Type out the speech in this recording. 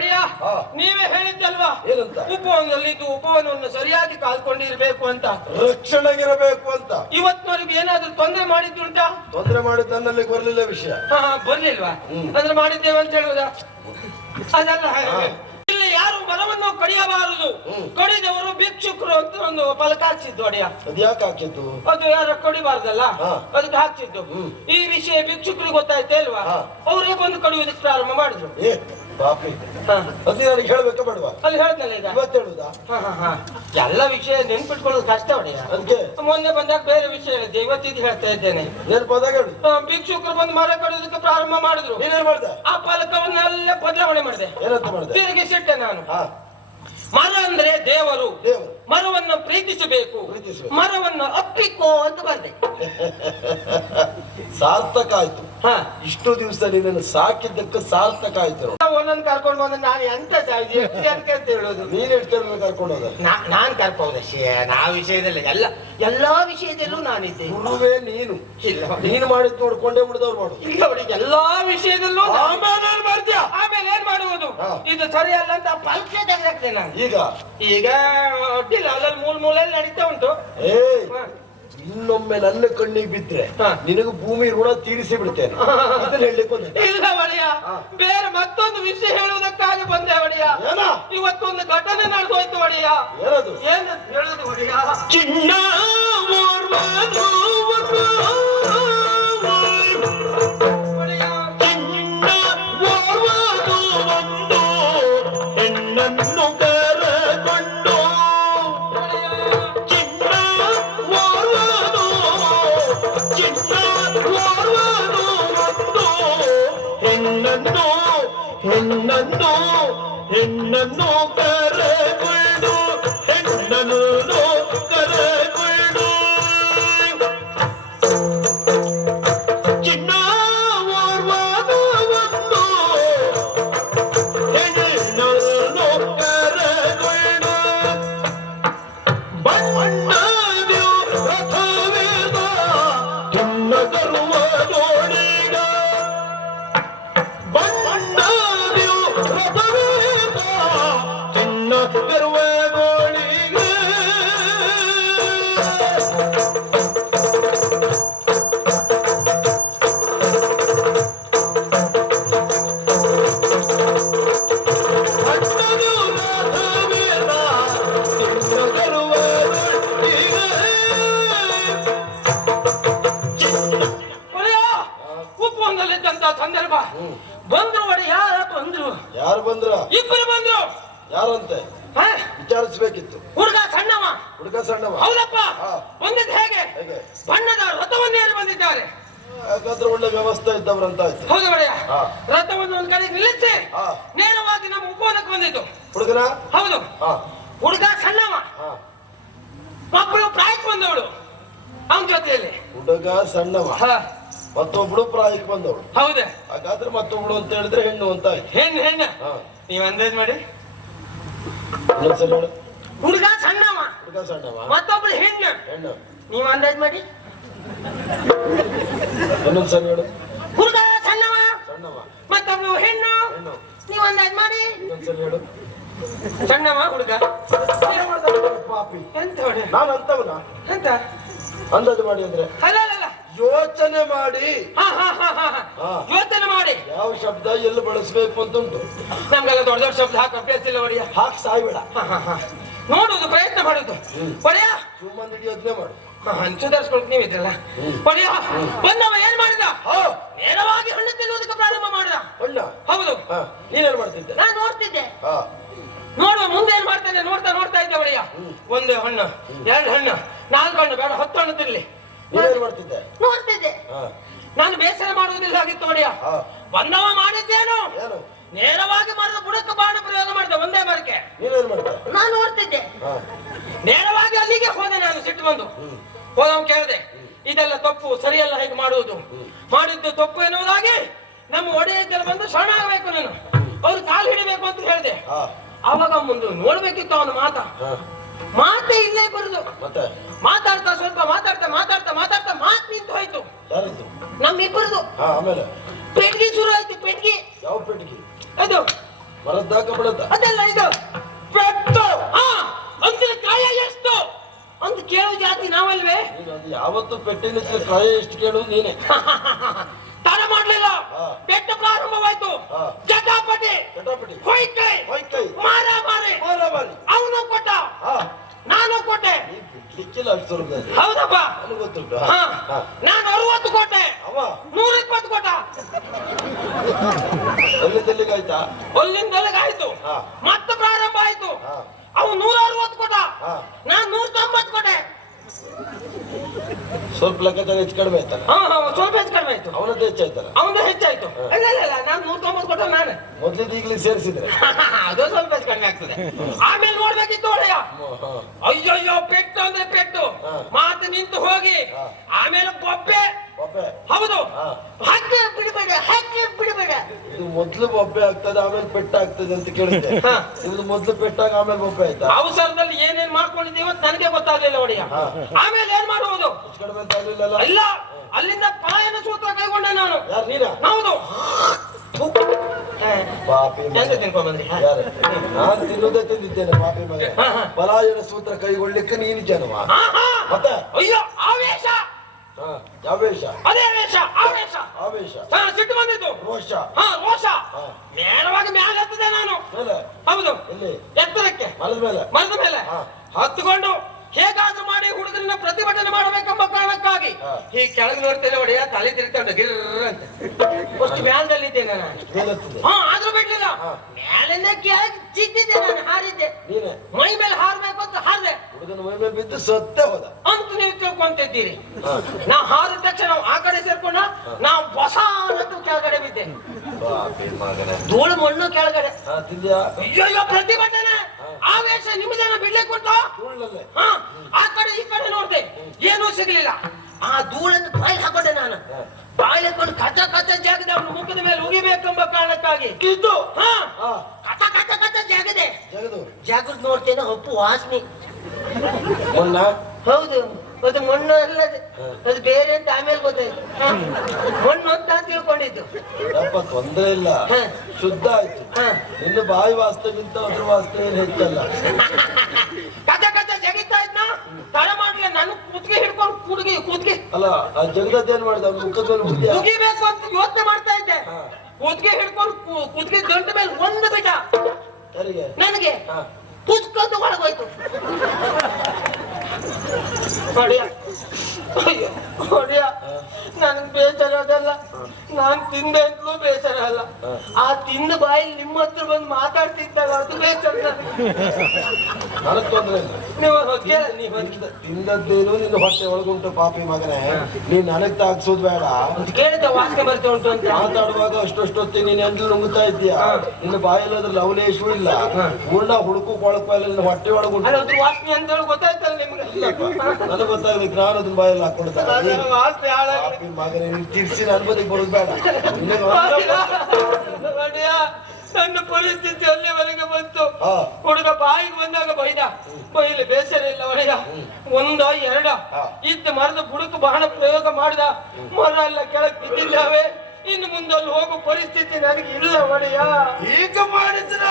ಒಡೆಯ ನೀವೇ ಹೇಳಿದ್ದಲ್ವಾ ಏನಂತ? ಉಪವನದಲ್ಲಿ ಉಪವನವನ್ನು ಸರಿಯಾಗಿ ಕಾಲ್ಕೊಂಡಿರ್ಬೇಕು ಅಂತ, ರಕ್ಷಣೆಗಿರಬೇಕು ಅಂತ. ಇವತ್ತಿನವರೆಗೂ ಏನಾದ್ರೂ ತೊಂದರೆ ಮಾಡಿದ್ದುಂಟಾ? ತೊಂದರೆ ಮಾಡಿದ ನನ್ನಲ್ಲಿ ಬರಲಿಲ್ಲ ವಿಷಯ. ಬರ್ಲಿಲ್ವಾ? ಅಂದ್ರೆ ಮಾಡಿದ್ದೇವೆ ಅಂತ ಹೇಳುವುದಾ? ಅದಲ್ಲ, ಇಲ್ಲಿ ಯಾರು ಮರವನ್ನು ಕಡಿಯಬಾರದು, ಕಡಿದವರು ಭಿಕ್ಷುಕರು ಅಂತ ಒಂದು ಫಲಕ ಹಾಕ್ಸಿದ್ದು ಒಡೆಯ. ಅದ್ಯಾಕೆ ಹಾಕಿದ್ದು? ಅದು ಯಾರು ಕಡಿಬಾರ್ದಲ್ಲ ಅದಕ್ಕೆ ಹಾಕ್ಸಿದ್ದು. ಈ ವಿಷಯ ಭಿಕ್ಷುಕರಿಗೆ ಗೊತ್ತಾಯ್ತೇ ಅಲ್ವಾ? ಅವರೇ ಬಂದು ಕಡಿಯುವುದಕ್ಕೆ ಪ್ರಾರಂಭ ಮಾಡಿದ್ರು. ಪಾಪಿ, ಅದು ನನಗೆ ಹೇಳ್ಬೇಕಾ ಬೇಡವಾ? ಅಲ್ಲಿ ಹೇಳ್ದಲ್ಲ ಈಗ ಇವತ್ತು ಹೇಳುದಾ? ಎಲ್ಲ ವಿಷಯ ನೆನ್ಪಿಟ್ಕೊಳ್ಳೋದು ಕಷ್ಟ ಒಡೆಯ. ಅದಕ್ಕೆ ಮೊನ್ನೆ ಬಂದಾಗ ಬೇರೆ ವಿಷಯ ಹೇಳಿದ್ದೆ, ಇವತ್ತಿದ್ದು ಹೇಳ್ತಾ ಇದ್ದೇನೆ. ನೆನಪಾದಾಗ ಹೇಳು. ಭಿಕ್ಷುಕರು ಬಂದು ಮರ ಕಡಿಯೋದಕ್ಕೆ ಪ್ರಾರಂಭ ಮಾಡಿದ್ರು. ನೀನೇನ್ ಮಾಡ್ದೆ? ಆ ಫಲಕವನ್ನೆಲ್ಲ ಬದಲಾವಣೆ ಮಾಡಿದೆ. ಏನಂತ ಮಾಡ್ದೆ? ತಿರುಗಿಸಿಟ್ಟೆ ನಾನು. ಮರ ಅಂದ್ರೆ ದೇವರು, ಮರವನ್ನು ಪ್ರೀತಿಸಬೇಕು, ಮರವನ್ನು ಅಪ್ಪಿಕೋ ಅಂತ ಬರ್ದೆ. ಸಾರ್ಥಕ ಆಯ್ತು. ಇಷ್ಟು ದಿವಸ ನಿನ್ನನ್ನು ಸಾಕಿದ್ದಕ್ಕೆ ಸಾರ್ಥಕ ಆಯ್ತು. ಒಂದೊಂದು ಕರ್ಕೊಂಡು ಬಂದ್ರೆ ನಾನು ಎಂತ ಅಂತ ಹೇಳೋದು? ನೀನ್ ಎಷ್ಟು ಕರ್ಕೊಂಡು ಹೋದ? ನಾನ್ ಕರ್ಕೊಂಡ ನಾ ವಿಷಯದಲ್ಲಿ ಎಲ್ಲಾ ವಿಷಯದಲ್ಲೂ ನಾನಿದ್ದೆ. ಗುರುವೇ ನೀನು. ನೀನು ಮಾಡಿದ್ ನೋಡ್ಕೊಂಡೇ ಉಳಿದವ್ರು ಮಾಡು. ಈಗ ಅವರಿಗೆ ಎಲ್ಲಾ ವಿಷಯದಲ್ಲೂ ಆಮೇಲೆ ಏನ್ ಮಾಡುವುದು? ಇದು ಸರಿಯಲ್ಲ ಅಂತ ಪಲ್ಕೆ ತೆಗೆದಾಕ್ತೇನೆ ನಾನು. ಈಗ ಅಡ್ಡಿಲ್ಲ, ಅಲ್ಲಲ್ಲಿ ಮೂಲೆಯಲ್ಲಿ ನಡೀತಾ ಉಂಟು. ಇನ್ನೊಮ್ಮೆ ನನ್ನ ಕಣ್ಣಿಗೆ ಬಿದ್ರೆ ನಿನಗೆ ಭೂಮಿ ಋಣ ತೀರಿಸಿ ಬಿಡ್ತೇನೆ. ಅದನ್ನ ಹೇಳಲಿಕ್ಕೆ ಬಂದೆ. ಇಲ್ಲ ಒಡೆಯ, ಬೇರೆ ಮತ್ತೊಂದು ವಿಷಯ ಹೇಳುವುದಕ್ಕಾಗಿ ಬಂದೆ ಒಡೆಯ. ಇವತ್ತೊಂದು ಘಟನೆ ನಡೆದೋಯ್ತು ಒಡೆಯ. ಏನದು? ಏನಂತ ಹೇಳುದು ಒಡೆಯ? ಚಿನ್ನ ಹೆಣ್ಣನ್ನು ಕರೆಗೊಳ್ಳು, ಹೆಣ್ಣನ್ನು ಕರೆಗೊಳ್ಳು. ಚಿನ್ನ ಓರ್ವನು ಒಂದು, ಹೆಣ್ಣನ್ನು ಕರೆಗೊಳ್ಳು. ಬಣ್ಣದು ರಥವೇದ ತುನ್ನ ತರುವ ನೋಡಿಗ, ಬಣ್ಣದು ರಥವೇದ ತುನ್ನ ತರುವ ನೋಡಿಗ. ಸಂದರ್ಭ ಬಂದ್ರು ಒಡೆ. ಯಾರು ಬಂದ್ರ? ಇಬ್ಬರು ಬಂದ್ರು. ಯಾರಂತೆ ವಿಚಾರಿಸಬೇಕಿತ್ತು. ಹುಡುಗ ಸಣ್ಣವ. ಹೌದಪ್ಪ. ಬಂದಿದ್ದು ಹೇಗೆ? ಬಣ್ಣದ ರಥವನ್ನೇರಿ ಬಂದಿದ್ದಾರೆ. ಯಾಕಂದ್ರೆ ಒಳ್ಳೆ ವ್ಯವಸ್ಥೆ ಇದ್ದವ್ರಂತ ಆಯ್ತು. ಹೌದು ಒಡೆಯ. ರಥವನ್ನು ಒಂದ್ ಕಡೆಗೆ ನಿಲ್ಲಿಸಿ ನೇರವಾಗಿ ನಮ್ಮ ಉಪವನಕ್ಕೆ ಬಂದಿತ್ತು. ಹುಡುಗನ? ಹೌದು. ಹುಡುಗ ಸಣ್ಣವ, ಮಕ್ಕಳು ಪ್ರಾಯಕ್ಕೆ ಬಂದವಳು ಅವನ ಜೊತೆಯಲ್ಲಿ. ಹುಡುಗ ಸಣ್ಣವ, ಮತ್ತೊಬ್ಳು ಪ್ರಾಯಕ್ಕೆ ಬಂದವಳು. ಹೌದೇ? ಹಾಗಾದ್ರೆ ಮತ್ತೊಬ್ಳು ಅಂತ ಹೇಳಿದ್ರೆ ಹೆಣ್ಣು ಅಂತ ಆಯ್ತು. ಹೆಣ್ಣು ನೀವ್ ಅಂದಾಜ್ ಮಾಡಿ. ಹುಡುಗ ಸಣ್ಣವ, ಮತ್ತೊಬ್ಳು ಹೆಣ್ಣು. ನೀವ್ ಅಂದಾಜ್ ಮಾಡಿ. ಇನ್ನೊಂದ್ಸರಿ ಹೇಳು. ಹುಡುಗ ಸಣ್ಣವ, ಮತ್ತೊಬ್ಳು ಹೆಣ್ಣು. ನೀವ್ ಅಂದಾಜ್ ಮಾಡಿ. ಇನ್ನೊಂದ್ಸರಿ ಹೇಳು. ಸಣ್ಣವ ಹುಡುಗ. ಪಾಪಿ, ಎಂತ ನಾನು ಅಂತವನ ಎಂತ ಅಂದಾಜು ಮಾಡಿ ಅಂದ್ರೆ? ಅಲ್ಲ, ಯೋಚನೆ ಮಾಡಿ. ಯೋಚನೆ ಮಾಡಿ ಯಾವ ಶಬ್ದ ಎಲ್ಲಿ ಬಳಸಬೇಕು ಅಂತ ಉಂಟು. ನಮ್ಗೆಲ್ಲ ದೊಡ್ಡ ದೊಡ್ಡ ಶಬ್ದ ಹಾಕಿ ಅಭ್ಯಾಸ ಇಲ್ಲ ಒಡೆಯ. ಹಾಕಿ ಸಾಯ್ಬೇಡ. ನೋಡುದು, ಪ್ರಯತ್ನ ಮಾಡುದು ಒಡೆಯ. ಸುಮ್ಮನೆ ಯೋಚನೆ ಮಾಡು. ಹಂಚು ಧರಿಸ್ಕೊಳಕ್ ನೀವಿದ್ರಲ್ಲ ಒಡೆಯ. ಬಂದವ ಏನ್ ಮಾಡಿದ? ನೇರವಾಗಿ ಹಣ್ಣು ತಿನ್ನುವುದಕ್ಕೆ ಪ್ರಾರಂಭ ಮಾಡಿದ. ಹೌದು. ನೀನೇನ್ ಮಾಡ್ತಿದ್ದೆ? ನಾನು ನೋಡ್ತಿದ್ದೆ. ನೋಡುವ ಮುಂದೆ ಏನ್ ಮಾಡ್ತಾನೆ ನೋಡ್ತಾ ಇದ್ದೆ ಒಡೆಯ. ಒಂದು ಹಣ್ಣು, ಎರಡು ಹಣ್ಣು, 4 ಹಣ್ಣು, ಬೇಡ 10 ಹಣ್ಣು ತಿರ್ಲಿ. ನೋಡ್ತಿದ್ದೆ. ನಾನು ಬೇಸರ ಮಾಡುವುದಿಲ್ಲ ಆಗಿತ್ತು ಒಡೆಯ. ಬಂದವ ಮಾಡಿದ್ದೇನು? ನೇರವಾಗಿ ಮರದ ಬುಡಕ್ಕೆ ಬಾಣ ಪ್ರಯೋಗ ಮಾಡಿದೆ, ಒಂದೇ ಮರಕ್ಕೆ. ನಾನು ನೋಡ್ತಿದ್ದೆ. ನೇರವಾಗಿ ಅಲ್ಲಿಗೆ ಹೋದೆ ನಾನು. ಸಿಟ್ಟು ಬಂದು ಹೋದವ್ ಕೇಳಿದೆ, ಇದೆಲ್ಲ ತಪ್ಪು, ಸರಿಯಲ್ಲ ಹೇಗೆ ಮಾಡುವುದು, ಮಾಡಿದ್ದು ತಪ್ಪು ಎನ್ನುವುದಾಗಿ ನಮ್ಮ ಒಡೆಯದ್ದೆಲ್ಲ ಬಂದು ಶರಣಾಗಬೇಕು, ನೀನು ಅವ್ರು ಕಾಲು ಹಿಡಿಬೇಕು ಅಂತ ಹೇಳಿದೆ. ಅವಾಗ ಮುಂದೆ ನೋಡ್ಬೇಕಿತ್ತು ಅವನು ಮಾತೇ ಇಲ್ಲೇ ಬರುದು. ಮಾತಾಡ್ತಾ ಸ್ವಲ್ಪ ಮಾತಾಡ್ತಾ ಮಾತು ನಿಂತು ಹೋಯ್ತು ನಮ್ಮಿಬ್ಬರದು. ಪೆಟ್ಗಿ ಶುರು ಆಯ್ತು. ಪೆಟ್ಗಿ? ಯಾವ ಪೆಟ್ಗಿ? ಅದು ಮರದ ಮದ್ದ ಕಬಡದ ಅದೆಲ್ಲ ಇದು ಪೆಟ್ಟು. ಅಂದಿನ ಕಾಯ ಎಷ್ಟು ಅಂತ ಕೇಳೋ ಜಾತಿ ನಾವಲ್ವೇ? ಅದು ಯಾವತ್ತು ಪೆಟ್ಟಿನ ಕಾಯ ಎಷ್ಟು ಕೇಳುದು ನೀನೆ. ತಡ ಮಾಡ್ಲಿಲ್ಲ, ಪೆಟ್ಟು ಪ್ರಾರಂಭವಾಯ್ತು. ಜಟಾಪಟಿ ಹೊಯ್ಕೈ ಮಾರಾಮಾರಿ ಅವನು ಕೊಟ್ಟ, ನಾನು ಕೊಟ್ಟೆ. ಹೌದಪ್ಪ, ನಾನು 60 ಕೊಟ್ಟೆ, 120 ಕೊಟ್ಟ. ಅಲ್ಲಿಂದಲ್ಲಿಗಾಯ್ತಾ? ಅಲ್ಲಿಂದಲ್ಲಿಗಾಯ್ತು. ಮತ್ತೆ ಪ್ರಾರಂಭ ಆಯ್ತು. ಅವನು 160 ಕೊಟ್ಟ, ನಾನು 190 ಕೊಟ್ಟೆ. ಸ್ವಲ್ಪ ಲೆಕ್ಕಾಚಾರ ಹೆಚ್ಚು ಕಡಿಮೆ ಆಯ್ತಲ್ಲ? ಸ್ವಲ್ಪ ಹೆಚ್ಚು ಕಡಿಮೆ ಆಯ್ತು. ಅವನದ್ದು ಹೆಚ್ಚಾಯ್ತಲ್ಲ? ಅವನದ್ದು ಹೆಚ್ಚಾಯ್ತು. ಇಲ್ಲ ನಾನು 190 ಕೊಟ್ಟ. ನಾನು ಮೊದ್ಲಿದ್ದು ಈಗಲೇ ಸೇರಿಸಿದ್ರೆ ಅದು ಸ್ವಲ್ಪ ಹೆಚ್ಚು ಕಡಿಮೆ ಆಗ್ತದೆ. ಆಮೇಲೆ ನೋಡ್ಬೇಕಿತ್ತು ಒಳ್ಳೆಯ. ಅಯ್ಯಯ್ಯೋ, ಪೆಟ್ಟು ಅಂದ್ರೆ ಪೆಟ್ಟು, ಮಾತು ನಿಂತು ಹೋಗಿ. ಆಮೇಲೆ ಬೊಬ್ಬೆ. ಹೌದು, ಹಕ್ಕಿ ಬಿಡಬೇಡ. ಇದು ಮೊದ್ಲು ಬೊಬ್ಬೆ ಆಗ್ತದೆ, ಆಮೇಲೆ ಪೆಟ್ಟ ಆಗ್ತದೆ ಅಂತ ಕೇಳಿದ್ದೆ. ಇದು ಮೊದ್ಲು ಪೆಟ್ಟಾಗ ಆಮೇಲೆ ಬೊಬ್ಬೆ ಆಯ್ತಾ? ಅವಸರದಲ್ಲಿ ಏನೇನ್ ಮಾಡ್ಕೊಂಡಿದ್ದೀವಿ ಅಂತ ನನಗೆ ಗೊತ್ತಾಗ್ಲಿಲ್ಲ ಒಡೆಯ. ಆಮೇಲೆ ಏನ್ ಮಾಡುವುದು? ಕಡಿಮೆ ಅಂತ ಆಗ್ಲಿಲ್ಲಲ್ಲ? ಇಲ್ಲ, ಅಲ್ಲಿಂದ ಪಲಾಯನ ಸೂತ್ರ ಕೈಗೊಂಡೆ ನಾನು. ಯಾರು ನೀನ? ಹೌದು. ಪಾಪಿ ಎಂತ ತಿನ್ಕೊಂಡ್ ಬಂದ್ರಿ? ನಾನು ತಿನ್ನುವುದೇ ತಿಂದಿದ್ದೇನೆ ಪಾಪಿ ಮಗ. ಪಲಾಯನ ಸೂತ್ರ ಕೈಗೊಳ್ಳಿಕ್ಕೆ ನೀನು ಜನವ ಮತ್ತೆ? ಅಯ್ಯೋ, ಆವೇಶ. ಯಾವ ವೇಷ? ಅದೇ ವೇಷ, ಆವೇಶ. ಆವೇಶ, ಸಿಟ್ಟು ಬಂದಿತ್ತು. ರೋಷ. ರೋಷ. ನೇರವಾಗಿ ಮ್ಯಾಲೆ ಹತ್ತದೆ ನಾನು. ಹೌದು, ಎಲ್ಲಿ? ಎತ್ತರಕ್ಕೆ, ಮರದ ಮೇಲೆ ಹತ್ತುಕೊಂಡು ಹೇಗಾದ್ರೂ ಮಾಡಿ ಹುಡುಗರನ್ನ ಪ್ರತಿಭಟನೆ ಮಾಡಬೇಕೆಂಬ ಕಾರಣಕ್ಕಾಗಿ ಈ ಕೆಳಗೆ ನೋಡ್ತೇನೆ ಒಡೆಯ, ತಲೆ ತಿರುಗ್ತಂಡು ಗಿರ್ರ ಅಂತ. ಅಷ್ಟು ಮ್ಯಾಲದಲ್ಲಿದ್ದೇನೆ ನಾನು. ಆದ್ರೂ ಬಿಡ್ಲಿಲ್ಲ, ಮ್ಯಾಲನ್ನೇ ಚಿತ್ತಿದ್ದೆ ನಾನು, ಹಾರಿದ್ದೆ. ಮೈ ಮೇಲೆ ಹಾರಬೇಕು ಅಂತ ಹಾರಿದೆ. ಹುಡುಗನ ಮೈ ಮೇಲೆ ಬಿದ್ದು ಸತ್ತೇ ಹೋದ ಅಂತ ನೀವು ತಿಳ್ಕೊಂತಿದ್ದೀರಿ. ನಾ ಹಾರಿದ ತಕ್ಷಣ ನಾವು ಆ ಕಡೆ ಸೇರ್ಕೊಂಡ, ನಾವು ಹೊಸ ಕೆಳಗಡೆ ಬಿದ್ದೆ. ಧೂಳು ಮಣ್ಣು ಕೆಳಗಡೆ. ಅಯ್ಯೋ, ಪ್ರತಿಭಟನೆ ಆವೇಶ ನಿಮ್ಮದೇನ ಬಿಡ್ಲಿಕ್ಕೆ ಉಂಟು? ಆ ಕಡೆ ಈ ಕಡೆ ನೋಡ್ದೆ, ಏನೂ ಸಿಗ್ಲಿಲ್ಲ. ಆ ಧೂಳನ್ನು ಬಾಯಿಲ್ ಹಾಕೊಂಡೆ ನಾನು. ಬಾಯಿಲ್ ಹಾಕೊಂಡು ಕಚ್ಚ ಜಾಗದೆ ಅವನು ಮುಖದ ಮೇಲೆ ಉಗಿಬೇಕೆಂಬ ಕಾರಣಕ್ಕಾಗಿ ಕಿದ್ದು ಕಚ್ಚ ಜಾಗದೆ ಜಾಗದ್ ನೋಡ್ತೇನೆ, ಹಪ್ಪು ವಾಸನೆ. ಹೌದು, ಅದು ಮಣ್ಣು ಅಲ್ಲದೆ, ಅದು ಬೇರೆ ಅಂತ ಆಮೇಲೆ ಗೊತ್ತಾಯ್ತು. ಮಣ್ಣು ಅಂತ ತಿಳ್ಕೊಂಡಿದ್ದು. ತೊಂದ್ರೆ ಇಲ್ಲ, ಶುದ್ಧ ಆಯ್ತು. ಇನ್ನು ಬಾಯಿ ವಾಸ್ತವಿಗಿಂತ ಅದ್ರ ವಾಸ್ತವ ಏನು ಹೆಚ್ಚಲ್ಲ. ಕಚ್ಚ ಜಗಿತಾ ಇದ್ನ, ತಡ ಮಾಡ್ಲಿಲ್ಲ. ನಾನು ಕುತ್ತಿಗೆ ಹಿಡ್ಕೊಂಡು ಕೂತ್ಗೆ ಅಲ್ಲ, ಆ ಜಗದದ್ದು ಏನ್ ಮಾಡಿದ? ಮುಖದಲ್ಲಿ ಮುಗಿಬೇಕು ಅಂತ ಯೋಚನೆ ಮಾಡ್ತಾ ಇದ್ದೆ. ಕುತ್ತಿಗೆ ಹಿಡ್ಕೊಂಡು ಕುತ್ತಿಗೆ ಗಂಟು ಮೇಲೆ ಒಂದು ಬಿಟ್ಟ. ನನಗೆ ಪುಸ್ತಕದ ಒಳಗೋಯ್ತು. ಹೊಡಿಯ, ನನಗ್ ಬೇಸರ ಅದಲ್ಲ. ನಾನ್ ತಿಂದೆ ಅಂತಲೂ ಬೇಸರ ಅಲ್ಲ. ಆ ತಿಂದ ಬಾಯಲ್ಲಿ ನಿಮ್ಮ ಹತ್ರ ಬಂದು ಮಾತಾಡ್ತಿದ್ದಾಗ ಅದು ಬೇಸರ. ನನಗ್ ತೊಂದ್ರೆ ಇಲ್ಲ. ನೀವು ತಿಂದದ್ದೇನು ನಿನ್ನ ಹೊಟ್ಟೆ ಒಳಗುಂಟು ಪಾಪಿ ಮಗನೇ. ನೀನ್ ನನಗ್ ತಾಗ್ಸೋದ್ ಬೇಡ ಅಂತ ಕೇಳಿದ ವಾಸನೆ ಬರ್ತಾ ಉಂಟು ಅಂತ ಮಾತಾಡುವಾಗ ಅಷ್ಟೊತ್ತಿ ನೀನ್ ಎಂಟ್ಲು ನುಂಗುತ್ತಾ ಇದ್ದೀಯ. ನಿನ್ನ ಬಾಯಲ್ಲಿ ಅದ್ರ ಲವಲೇಶೂ ಇಲ್ಲ. ಪೂರ್ಣ ಹುಡುಕು ಕೊಳಕು ಎಲ್ಲ ನಿನ್ನ ಹೊಟ್ಟೆ ಒಳಗುಂಟು. ಅದ್ರ ವಾಸನೆ ಅಂತ ಹೇಳಿ ಗೊತ್ತಾಯ್ತಲ್ಲ ನಿಮ್ಗೆ? ನನಗ್ ಗೊತ್ತಾಗ್ಲಿಕ್ಕೆ ನಾನು ಅದನ್ನ ಬಾಯಲ್ಲಿ ಹಾಕೊಂಡಿದ್ದೆ. ಮಗನೇ, ನೀನ್ ತಿರ್ಸಿ ನನ್ ಬದಿಗೆ ಬರೋದು ಬೇಡ. ನನ್ನ ಪರಿಸ್ಥಿತಿ ಅಲ್ಲಿವರೆಗೆ ಬಂತು. ಹುಡುಗ ಬಾಯಿಗೆ ಬಂದಾಗ ಬೈಲಿ ಬೇಸರ ಇಲ್ಲ ಒಡೆಯ. ಒಂದೋ ಎರಡ ಇದ್ದ ಮರದ ಬುಡಕು ಬಹಳ ಪ್ರಯೋಗ ಮಾಡಿದ. ಮರ ಎಲ್ಲ ಕೆಳಗೆ ಬಿದ್ದಿದ್ದಾವೆ. ಇನ್ನು ಮುಂದಲ್ಲಿ ಹೋಗೋ ಪರಿಸ್ಥಿತಿ ನನಗೆ ಇಲ್ಲ ಒಡೆಯ. ಈಗ ಮಾಡಿದ್ರ